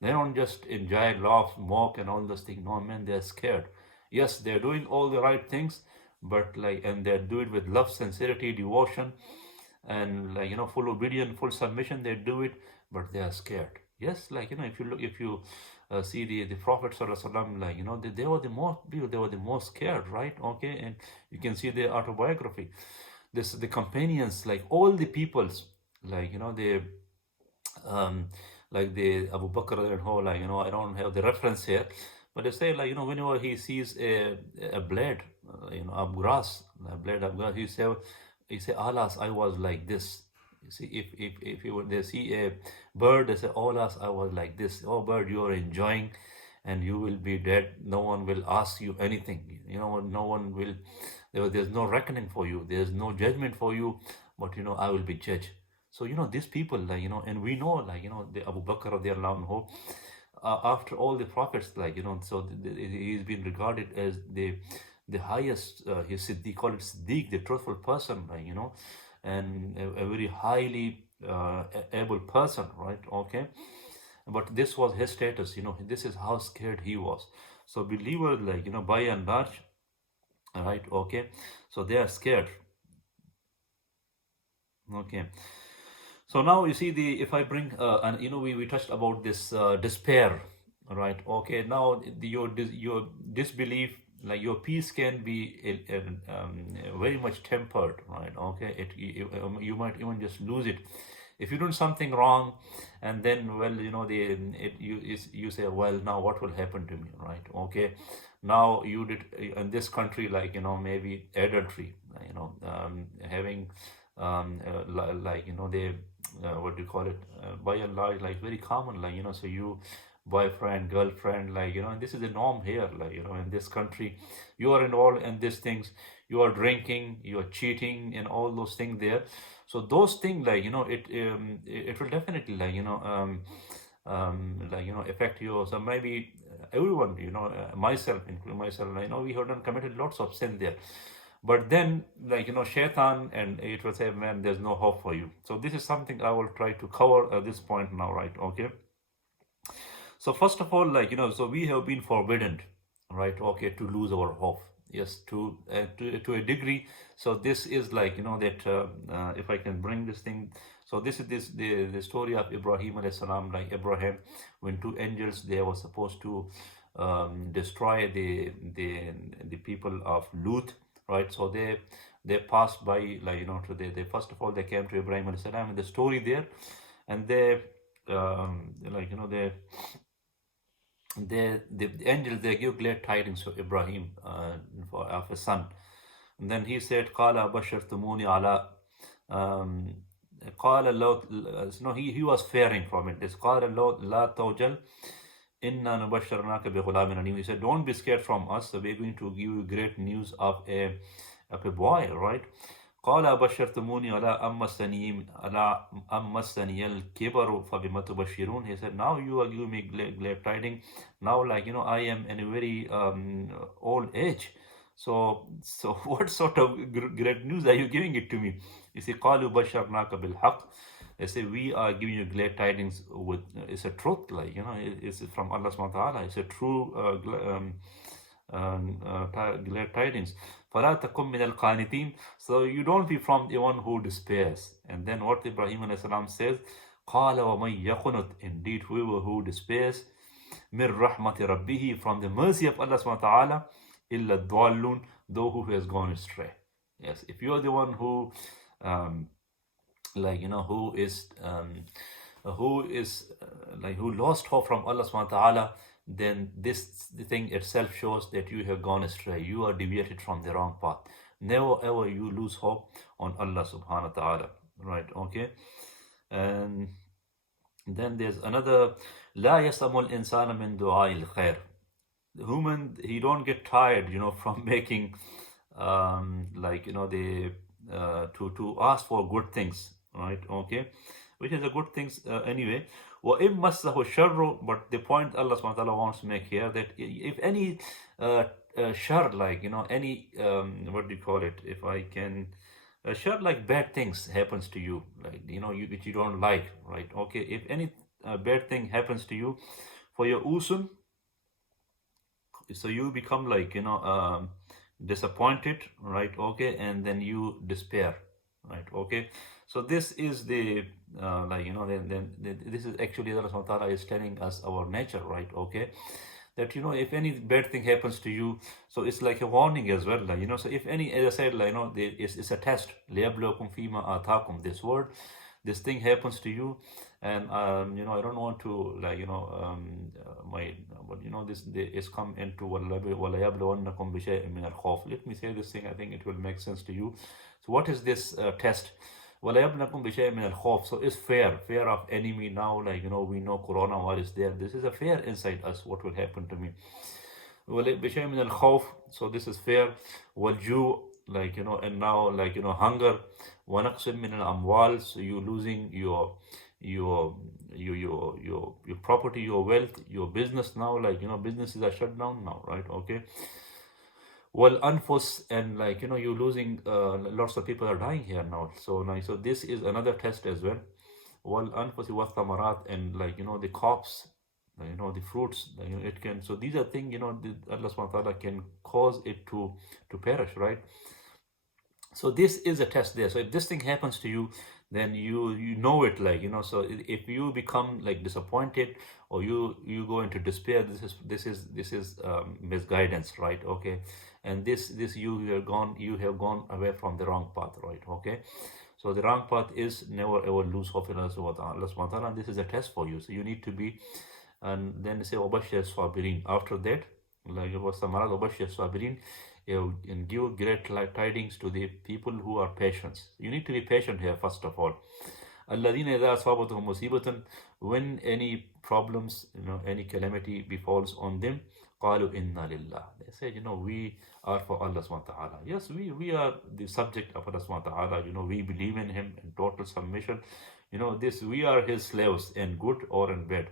They don't just enjoy, laugh, mock, and all those things. No, man, they're scared. Yes, they're doing all the right things, but, like, and they do it with love, sincerity, devotion, and, like, full obedience, full submission. They do it, but they are scared. Yes, like, if you see the Prophet Sallallahu, like, they were the most people. They were the most scared, right? Okay, and you can see their autobiography. The companions, like, all the peoples, like, they like the Abu Bakr and whole, like, I don't have the reference here, but they say, like, whenever he sees a blade, of grass, a blade of grass, he say, alas, I was like this. You see, if they see a bird, they say, alas, I was like this. Oh, bird, you are enjoying, and you will be dead. No one will ask you anything. No one will. There's no reckoning for you. There's no judgment for you. But I will be judged. So, these people, like, and we know, like, the Abu Bakr radiallahu anhu, after all the prophets, like, so he's been regarded as the highest, they call it Siddiq, the truthful person, like, and a very highly able person, right? Okay. But this was his status, this is how scared he was. So believers, like, by and large, right? Okay. So they are scared. Okay. So now you see, if I bring, and we touched about this despair, right? Okay, now your disbelief, like, your peace can be very much tempered, right? Okay, you might even just lose it If you do something wrong, and then, well, you say, well, now what will happen to me, right? Okay, now you did in this country, like, maybe adultery, having like, they what do you call it, by and large, like very common, like, so you boyfriend, girlfriend, like, and this is the norm here, like, in this country, you are involved in these things, you are drinking, you are cheating, and all those things there. So those things, like, it will definitely, like, like, affect you. So maybe everyone, myself, including myself, we have done committed lots of sin there. But then, like, shaitan, and it will say, man, there's no hope for you. So this is something I will try to cover at this point now, right? Okay. So first of all, like, so we have been forbidden, right? Okay, to lose our hope. Yes, to a degree. So this is like, that if I can bring this thing. So this is the story of Ibrahim alayhi salam. Like Abraham, when two angels, they were supposed to destroy the people of Lut, right? So they passed by, like, they first of all, they came to Ibrahim alayhi salam, and the story there, and they like, the angels, they give glad tidings to Ibrahim of a son. And then he said, "Qala bashartumuni ala." Um, قال لو, no, he was fearing from it. It's قال لو لا توجل إنا نبشرناك بغلام عليم. He said, don't be scared from us. So we're going to give you great news of a boy, right? قال بشرتموني على أم مسني الكبر فبما تبشرون. He said, now you are giving me glad tidings. Now, like, I am in a very old age. So what sort of great news are you giving it to me? You see, قالوا بشرناك بالحق. They say, we are giving you glad tidings with, it's a truth, like, it's from Allah subhanahu wa ta'ala. It's a true glad tidings. فَلَا تَكُمْ مِنَ الْقَانِتِينَ. So you don't be from the one who despairs. And then what Ibrahim alayhi salam says, قَالَ وَمَنْ يَقُنُتْ. Indeed, whoever who despairs, مِنْ رَحْمَةِ رَبِّهِ. From the mercy of Allah subhanahu wa ta'ala, إِلَّا الضَّالُّونَ. Though who has gone astray. Yes, if you are the one who like, who is like, who lost hope from Allah subhanahu wa ta'ala, then this thing itself shows that you have gone astray. You are deviated from the wrong path. Never ever you lose hope on Allah subhanahu wa ta'ala, right? Okay. And then there's another, لا يسأم الإنسان من دعاء الخير. The human, he don't get tired, from making like, the to ask for good things, right? Okay, which is a good things anyway. وَإِن مَسَّهُ الشَّرُّ. But the point Allah subhanahu wa ta'ala wants to make here, that if any shar, like, any what do you call it, if I can, shar, like bad things happens to you, like, which you don't like, right? Okay, if any bad thing happens to you, for your usun, so you become like, disappointed, right? Okay, and then you despair, right? Okay, so this is the like, then this is actually Allah subhanahu wa ta'ala is telling us our nature, right? Okay, that, if any bad thing happens to you, so it's like a warning as well, like, so if any, as I said, like, it's a test. لِيَبْلُوَكُمْ فِيمَا آتَاكُمْ. This word, this thing happens to you, and I don't want to, like, my, but this is come into وَلَيَبْلُوَنَّكُمْ بِشَيْءٍ مِنَ الْخَوْفِ. Let me say this thing, I think it will make sense to you. So what is this test? وَلَيَبْلُوَنَّكُمْ بِشَيْءٍ مِنَ الْخَوْفِ. So it's fear of enemy. Now, like, we know coronavirus there. This is a fear inside us. What will happen to me? بِشَيْءٍ مِنَ الْخَوْفِ. So this is fear. وَالْجُوعِ. Like, and now, like, hunger. وَنَقْصٍ مِنَ الْأَمْوَالِ. So you losing your property, your wealth, your business now, like, businesses are shut down now, right? Okay. Well, anfus, and like, you're losing, lots of people are dying here now. So nice. So this is another test as well. Well, anfus wa thamarat, and like, the crops, the fruits, it can. So these are things, Allah subhanahu wa ta'ala can cause it to perish, right? So this is a test there. So if this thing happens to you, then you know it, like, so if you become like disappointed, or you go into despair, this is misguidance, right? Okay, and this you have gone away from the wrong path, right? Okay, So the wrong path is never ever lose hope in Allah subhanahu wa ta'ala. And this is a test for you. So you need to be, and then they say Obashir Swabirin. After that, like it was Samarad Obashir Swabirin, and give great tidings to the people who are patient. You need to be patient here, first of all. الذين إذا أصابتهم مصيبة, when any problems, any calamity befalls on them, قالوا إنا لله. They said, we are for Allah subhanahu wa ta'ala. Yes, we are the subject of Allah subhanahu wa ta'ala. We believe in Him in total submission. This, we are His slaves in good or in bad.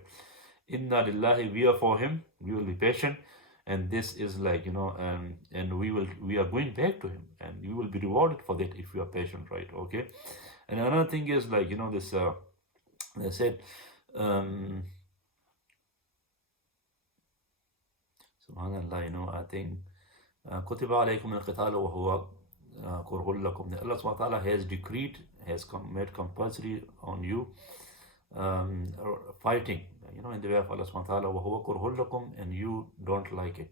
Inna lillahi, we are for Him. We will be patient. And this is like, and we are going back to Him, and you will be rewarded for that if you are patient, right? Okay. And another thing is like, this, they said, subhanallah, I think, كتب عليكم القتال وهو كره لكم. Allah subhanahu wa ta'ala has decreed, has made compulsory on you fighting, in the way of Allah subhanahu wa ta'ala, وهو كره لكم, and you don't like it.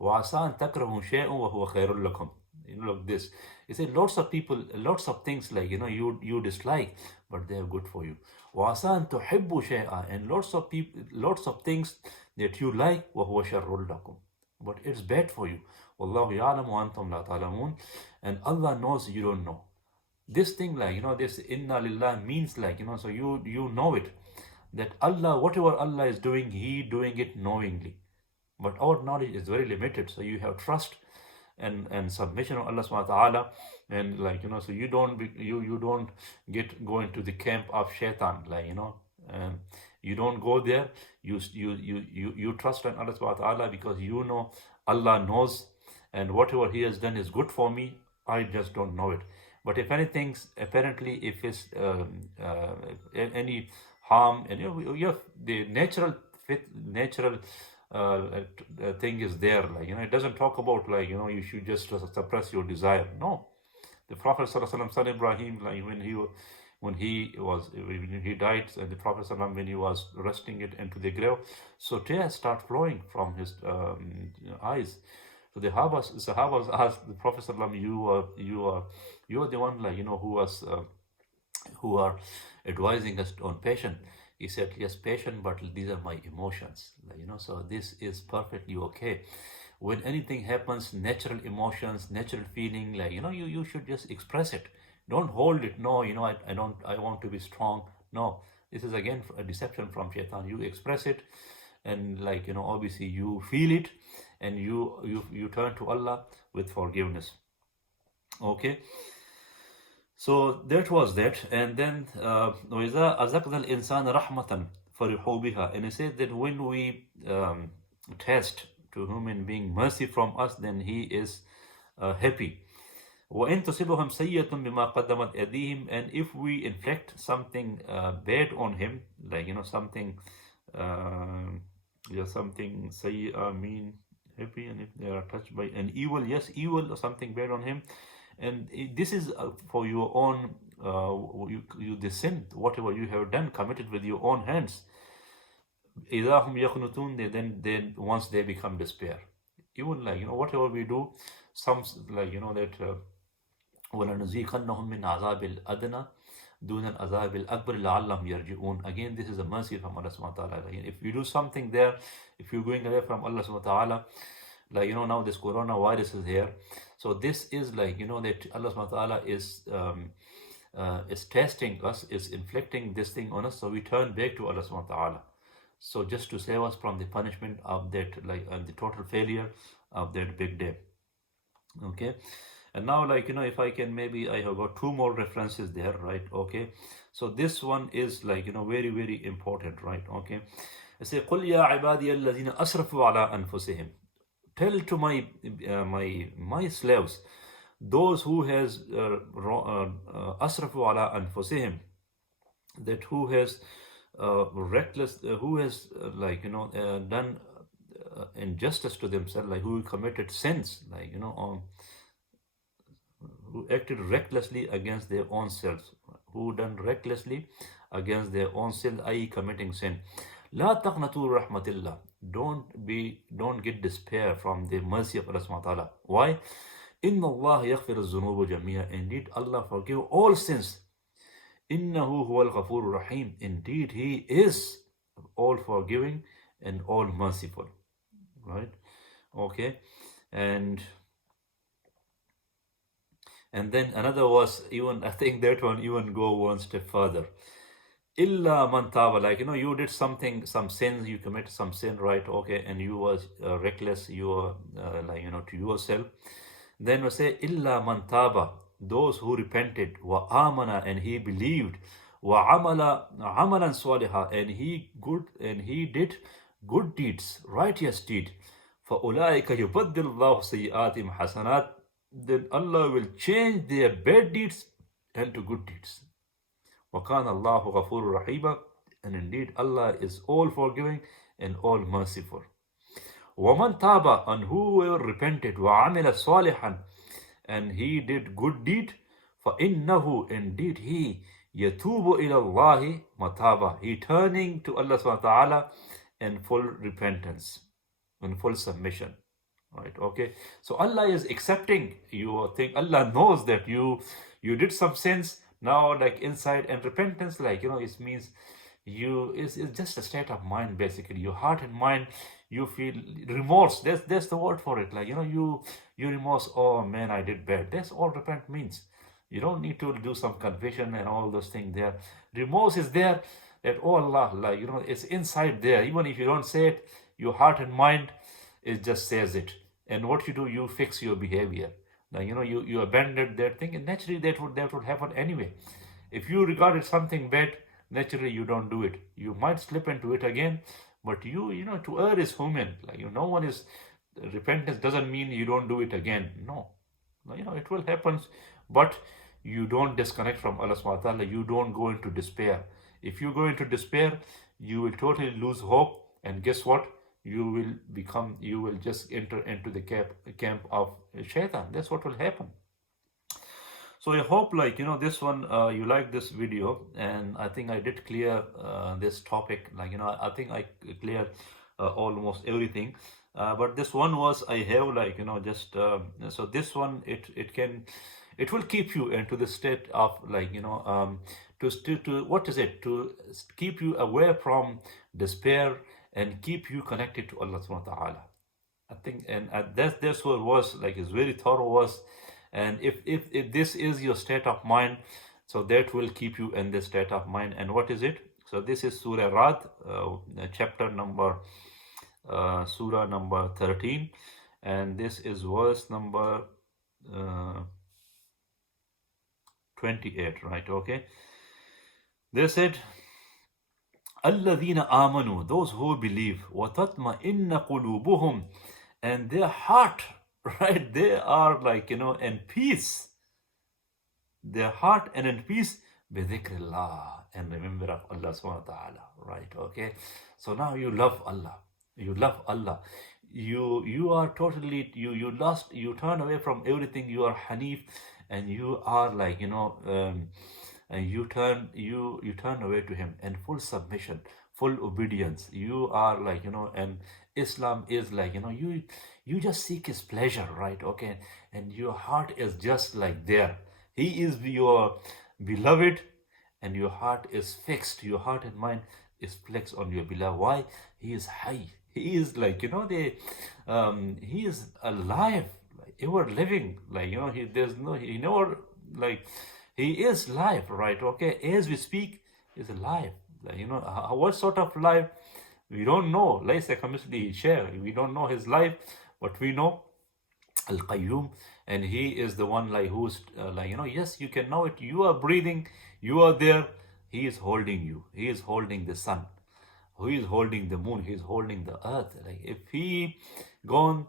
وعسى أن تكرهوا شيئا وهو خير لكم. Look this. He said lots of people, lots of things like, you dislike, but they are good for you. وعسى أن تحبوا شيئا, and lots of people, lots of things that you like, وهو شر لكم, but it's bad for you. والله يعلم وأنتم لا تعلمون, and Allah knows you don't know. This thing, like, this inna lillah means like, so you know it, that Allah, whatever Allah is doing, He doing it knowingly. But our knowledge is very limited, so you have trust and submission of Allah subhanahu wa ta'ala, and like, so you don't go into the camp of shaitan, like, you don't go there. You trust on Allah subhanahu wa ta'ala, because Allah knows, and whatever He has done is good for me. I just don't know it. But if anything, apparently, if it's any harm, and the natural thing is there, like, it doesn't talk about like, you should just suppress your desire. No, the Prophet ﷺ, son Ibrahim, like when he died, and the Prophet ﷺ, when he was resting it into the grave, so tears start flowing from his eyes. So the Sahabas asked the Prophet ﷺ, you are the one, like, who are advising us on patience. He said, yes, patient, but these are my emotions, so this is perfectly okay. When anything happens, natural emotions, natural feeling, like, you should just express it. Don't hold it. No, I want to be strong. No, this is again a deception from shaitan. You express it, and like, obviously you feel it, and you turn to Allah with forgiveness. Okay. So that was that, and then وَإِذَا أَذَقْنَا الْإِنسَانَ رَحْمَةً فَرِحُوا بِهَا, and he said that when we test to human being mercy from us, then he is happy. وَإِن تُصِبْهُمْ سَيِّئَةٌ بِمَا قَدَّمَتْ أَيْدِيهِمْ, and if we inflict something bad on him, like, something something sayyi'ah mean happy, and if they are touched by an evil, yes, evil or something bad on him, and this is for your own, the sin, whatever you have done, committed with your own hands. إِذَا هُمْ يَقْنُطُونَ, then once they become despair. Even like, whatever we do, some like, that وَلَنُذِيقَنَّهُم مِّنْ عَذَابِ الْأَدْنَى دُونَ الْعَذَابِ الْأَكْبَرِ لَعَلَّهُمْ يَرْجِعُونَ. Again, this is a mercy from Allah subhanahu wa ta'ala. If you do something there, if you're going away from Allah subhanahu wa ta'ala, like, now this coronavirus is here. So this is like, that Allah subhanahu wa ta'ala is testing us, is inflicting this thing on us, so we turn back to Allah subhanahu wa ta'ala. So just to save us from the punishment of that, like, and the total failure of that big day. Okay. And now, like, if I can, maybe I have got two more references there, right? Okay. So this one is like, very, very important, right? Okay. I say, قُلْ يَا عِبَادِيَ الَّذِينَ أَسْرَفُوا عَلَىٰ أَنفُسِهِمْ. Tell to my slaves, those who has أَسْرَفُوا عَلَىٰ أَنفُسِهِمْ, that who has reckless, who has done injustice to themselves, like who committed sins, like, who acted recklessly against their own selves, who done recklessly against their own self, i.e. committing sin. لا تقنطوا رحمة الله. Don't get despair from the mercy of Allah subhanahu wa ta'ala. Why? إن الله يغفر الذنوب جميعا. Indeed, Allah forgive all sins. إِنَّهُ هُوَ الْغَفُورُ الرَّحِيمُ. Indeed, He is all forgiving and all merciful. Right? Okay. And then another was, even I think that one even go one step further. Illa man taba, like, you did something, some sins, you commit some sin, right? Okay, and you was reckless, you were like, to yourself. Then we say, illa man taba, those who repented, wa amana, and he believed, wa amala amalan swaliha, and he did good deeds, righteous deed. فَأُولَٰئِكَ يُبَدِّلُ اللَّهُ سَيِّئَاتِهِمْ حَسَنَاتٍ. Then Allah will change their bad deeds into good deeds. وَكَانَ اللَّهُ غَفُورٌ رَحِيمًا. And indeed, Allah is all forgiving and all merciful. وَمَنْ تَابَ, and whoever repented, وَعَمِلَ صَالِحًا, and he did good deed, فَإِنَّهُ, indeed he, يَتُوبُ إِلَى اللَّهِ مَتَابًا, he turning to Allah subhanahu wa ta'ala in full repentance, in full submission. Right? Okay. So Allah is accepting your thing. Allah knows that you did some sins now, like inside, and repentance, like, it means it's just a state of mind, basically. Your heart and mind, you feel remorse. That's the word for it. Like, you remorse. Oh man, I did bad. That's all repent means. You don't need to do some confession and all those things there. Remorse is there, that, oh Allah, like, it's inside there. Even if you don't say it, your heart and mind, it just says it. And what you do, you fix your behavior. Now, you abandoned that thing, and naturally that would happen anyway. If you regarded something bad, naturally you don't do it. You might slip into it again, but to err is human. Like, no one is, repentance doesn't mean you don't do it again. No. It will happen, but you don't disconnect from Allah subhanahu wa ta'ala. You don't go into despair. If you go into despair, you will totally lose hope, and guess what? You will just enter into the camp of shaitan. That's what will happen. So I hope, like, this one, you like this video, and I think I did clear this topic. Like, I think I cleared almost everything. But this one was, I have, like, just so this one, it will keep you into the state of, like, to what is it, to keep you away from despair and keep you connected to Allah subhanahu wa ta'ala. I think, and that's what was, like, is very thorough was. And if this is your state of mind, so that will keep you in this state of mind. And what is it? So this is Surah Rad, chapter number, Surah number 13, and this is verse number 28, right? Okay. They said, الَّذِينَ آمَنُوا, those who believe, وَتَطْمَئِنَّ قُلُوبُهُم, and their heart, right, they are, like, in peace. Their heart and in peace, بِذِكْرِ اللَّهِ, and remember of Allah subhanahu wa ta'ala, right? Okay. So now you love Allah. You love Allah. You are totally, you turn away from everything. You are Hanif, and you are, like, and you turn away to Him in full submission, full obedience. You are, like, and Islam is, like, you just seek His pleasure, right? Okay. And your heart is just, like, there. He is your beloved, and your heart is fixed. Your heart and mind is flexed on your beloved. Why? He is high. He is, like, he is alive, like, ever living. Like, he never, like, he is life, right? Okay. As we speak, is alive. Like, what sort of life? We don't know. We don't know his life, but we know Al-Qayyum, and he is the one, like, who's like, yes, you can know it. You are breathing, you are there. He is holding you. He is holding the sun. He is holding the moon. He is holding the earth. Like, if he gone,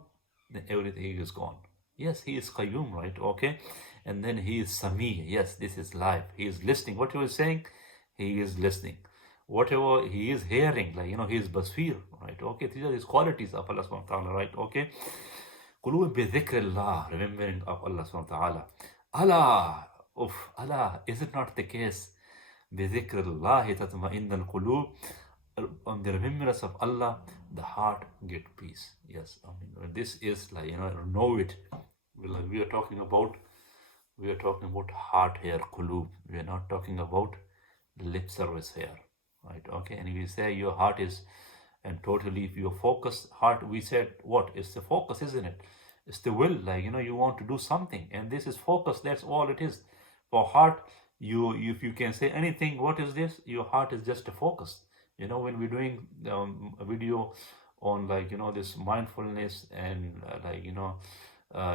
then everything is gone. Yes, he is Qayyum, right? Okay. And then he is Sami. Yes, this is life. He is listening. What you are saying, he is listening. Whatever he is hearing, like, he is Basfir, right? Okay. These are his qualities of Allah subhanahu wa ta'ala, right? Okay. Qulub bi dhikrillah, remembering of Allah subhanahu wa ta'ala. Allah, Allah, is it not the case? Bi dhikrillah tatma'innal qulub. On the remembrance of Allah, the heart get peace. Yes, I mean, this is, like, know it. We are talking about heart here, qulub. We are not talking about lip service here, right? Okay, and we say your heart is, and totally, if your focus heart, we said what is the focus, isn't it? It's the will, like, you want to do something, and this is focus. That's all it is. For heart, if you can say anything, what is this? Your heart is just a focus. When we're doing a video on, like, this mindfulness and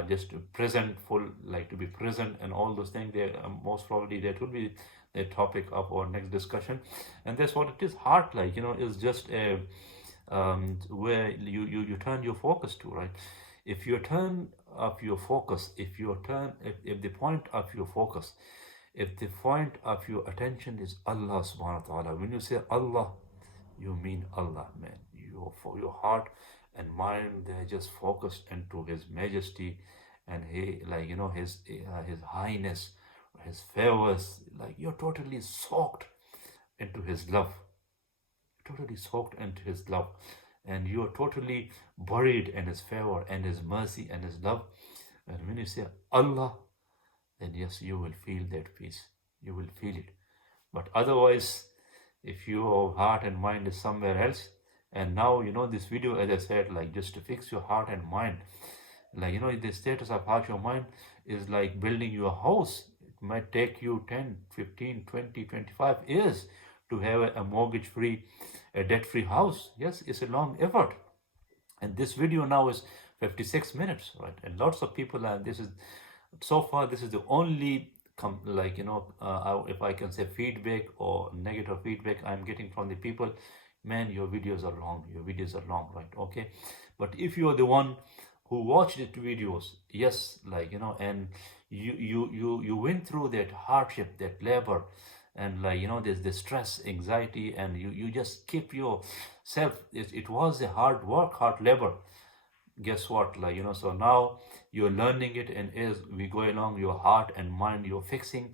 just presentful, like to be present and all those things, there most probably that will be the topic of our next discussion. And that's what it is. Heart, like, is just a where you turn your focus to, right? If you turn of your focus, if the point of your focus, if the point of your attention is Allah subhanahu wa ta'ala, when you say Allah, you mean Allah, man. For your heart and mind, they're just focused into His majesty and His highness, His favors. Like, you're totally soaked into His love, totally soaked into His love, and you're totally buried in His favor and His mercy and His love. And when you say Allah, then yes, you will feel that peace. You will feel it. But otherwise, if your heart and mind is somewhere else, and now, this video, as I said, like, just to fix your heart and mind, like, the status of heart, your mind is like building your house. It might take you 10, 15, 20, 25 years to have a mortgage-free, a debt-free house. Yes, it's a long effort. And this video now is 56 minutes, right? And lots of people, so far, this is the only, if I can say, feedback or negative feedback I'm getting from the people. Man, your videos are long, right? Okay. But if you're the one who watched the videos, yes, and you went through that hardship, that labor, and there's the stress, anxiety, and you just keep yourself. It was a hard work, hard labor. Guess what? So now you're learning it, and as we go along, your heart and mind, you're fixing.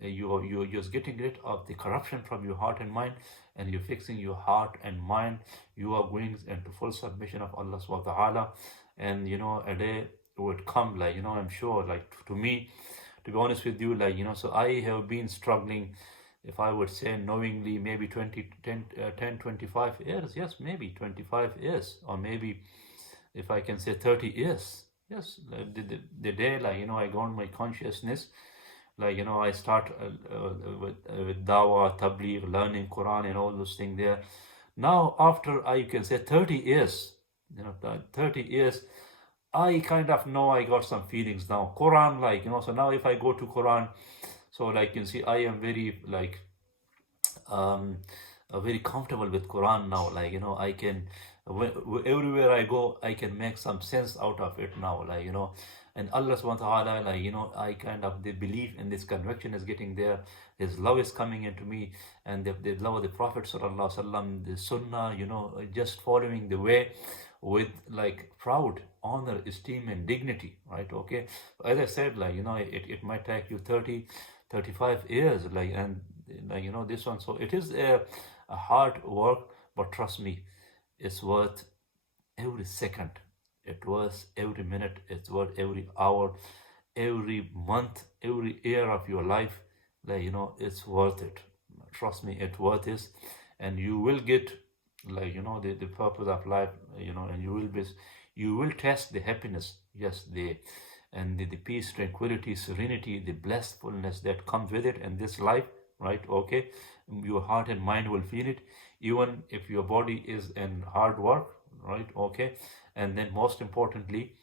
You're just getting rid of the corruption from your heart and mind, and you're fixing your heart and mind. You are going into full submission of Allah subhanahu wa ta'ala. And a day would come, I'm sure, to me, to be honest with you, so I have been struggling, if I would say knowingly, maybe 10, 25 years. Yes, maybe 25 years, or maybe, if I can say, 30 years. Yes, the day, I got my consciousness, I start with dawah, tabligh, learning Quran and all those things there. Now, after, I can say, 30 years, 30 years, I kind of know I got some feelings now. Quran, so now if I go to Quran, so you can see, I am very, very comfortable with Quran now. I can, everywhere I go, I can make some sense out of it now, and Allah subhanahu wa ta'ala, I kind of, the belief and this conviction is getting there. His love is coming into me, and the love of the Prophet sallallahu alaihi wasallam, the sunnah, just following the way with proud, honor, esteem, and dignity, right? Okay. As I said, it might take you 30, 35 years, and this one. So it is a hard work, but trust me, it's worth every second. It was every minute. It's worth every hour, every month, every year of your life. It's worth it. Trust me, it's worth it. And you will get, the purpose of life, and you will test the happiness. Yes, the peace, tranquility, serenity, the blissfulness that comes with it in this life, right? Okay. Your heart and mind will feel it, even if your body is in hard work, right? Okay. And then, most importantly,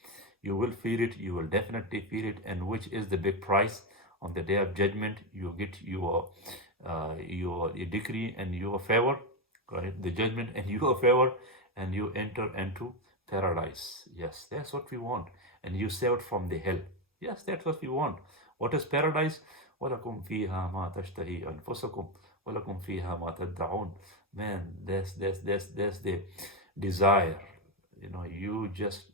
you will feel it. You will definitely feel it. And which is the big price on the day of judgment? You get your decree and your favor, right? The judgment and your favor, and you enter into paradise. Yes, that's what we want. And you saved from the hell. Yes, that's what we want. What is paradise? وَلَكُمْ فِيهَا مَا تَشْتَهِي أَنفُسُكُمْ وَلَكُمْ فِيهَا مَا تَدَّعُونَ. Man, that's the desire. You just,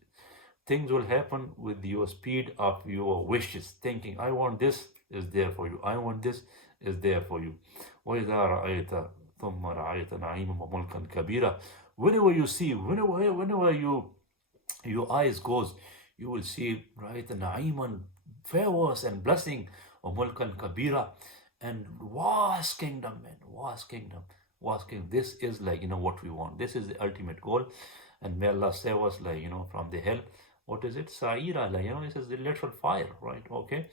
things will happen with your speed of your wishes. Thinking, I want this, is there for you. I want this, is there for you. وَإِذَا رَأَيْتَ ثُمَّ رَأَيْتَ نَعِيمًا وَمُلْكًا كَبِيرًا. Whenever you see, whenever your eyes goes, you will see, right, the na'iman, favors and blessing, of mulkan kabira, and vast kingdom, man, vast kingdom, vast kingdom. This is like, what we want. This is the ultimate goal. And may Allah save us, like, from the hell. What is it? Sa'ira, like, this is the literal fire, right? Okay.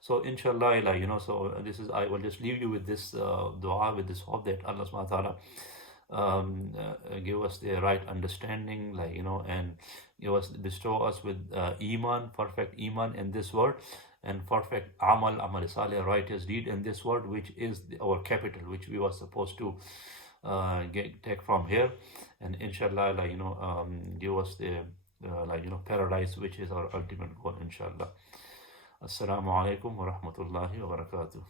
So inshallah, like, so this is, I will just leave you with this dua, with this hope that Allah subhanahu wa ta'ala give us the right understanding, like, and bestow us with iman, perfect iman in this world, and perfect amal salih, righteous deed in this world, which is our capital, which we were supposed to take from here, and inshallah, like, give us the like, paradise, which is our ultimate goal, inshallah. Assalamu alaikum wa rahmatullahi wa barakatuh.